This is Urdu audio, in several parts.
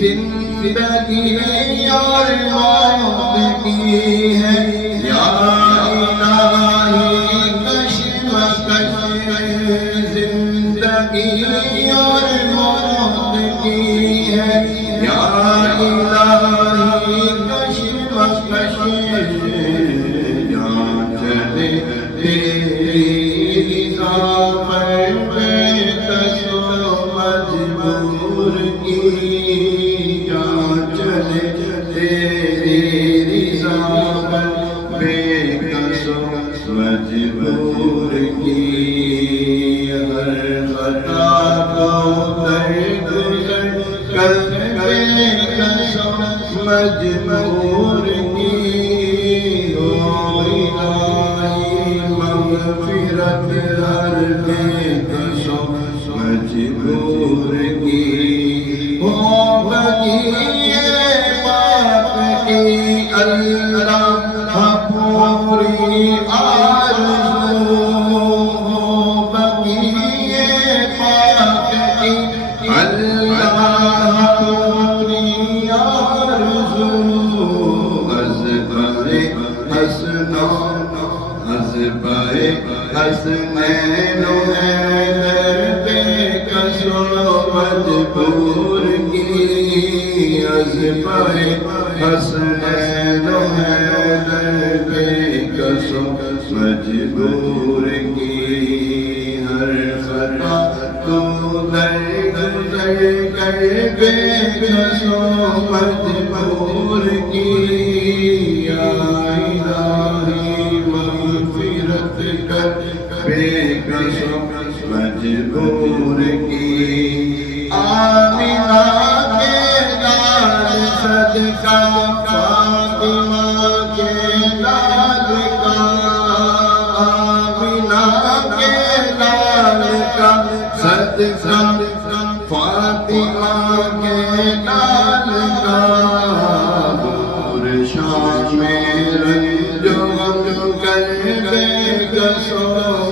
زندگی اور موت کی ہے یا الہی کشمکش، زندگی اور موت کی ہے یا الہی کشمکش، جہاں چلے تیری رضا پر بے کس و مجبور کی، مجبور کی ہر خطا کو درگزر کر بے کس مجبور کی، ہو الہی مغفرت ہر بے کس مجبور کی، ہو بنی پاک کی اللہ پوری آرزو، ہو بقیہ پاک کی اللہ پوری آرزو، از بے حسنین و حیدر بے کس و مجبور کی، از بے حسنین و حیدر بے کس و مجبور کی، ہر خطا کو درگزر کر بے کس و مجبور کی، یا الہی مغفرت کر بے کس و مجبور کی، آمنہ کے لال صدقہ فاطمہ کے لال کا، آمنہ کے لال کا صدقہ فاطمہ کے لال کا، دور شام رنج و غم کر بے کس و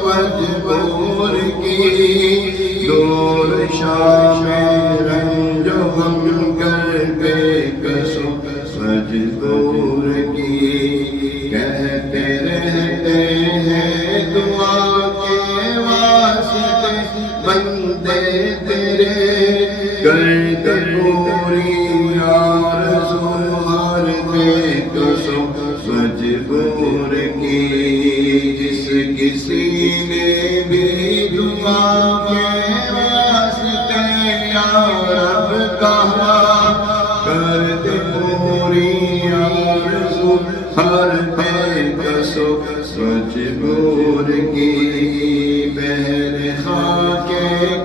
مجبور کی، دور شام رنج و غم کر بے کس و مجبور کی، کہتے رہتے ہیں دعا کے واسطے بندے تیرے، کرتے پوری آرزو ہر بے کس و مجبور کی، جس کسی نے بھی دعا کے واسطے یا رب کہا، کرتے پوری آرزو ہر بے کس و مجبور کی، بہر خاک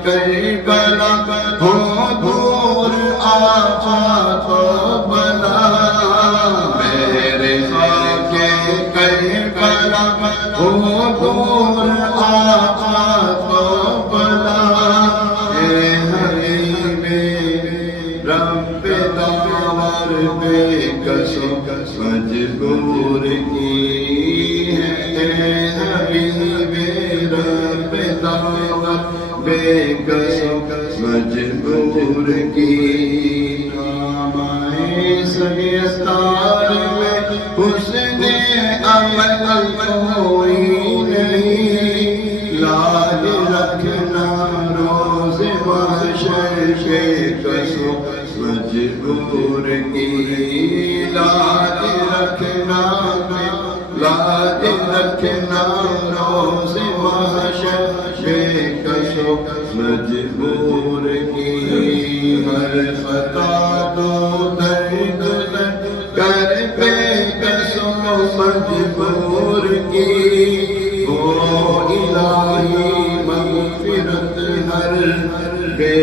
کربلا ہو دور آفات و بلا، بہر خاک کربلا ہو دور آفات و بلا، اے حبیب رب داور بے کس و مجبور کی، اے حبیب رب داور بے کس و مجبور کی، نامۂ سگستار میں حسن عمل کوئی نہیں، لاج رکھنا روز محشر بے کس و مجبور کی، لاج رکھنا روز محشر بے کس و مجبور کی، ہر خطا کو درگزر کر بے کس و مجبور کی، ہو الہی مغفرت ہر بے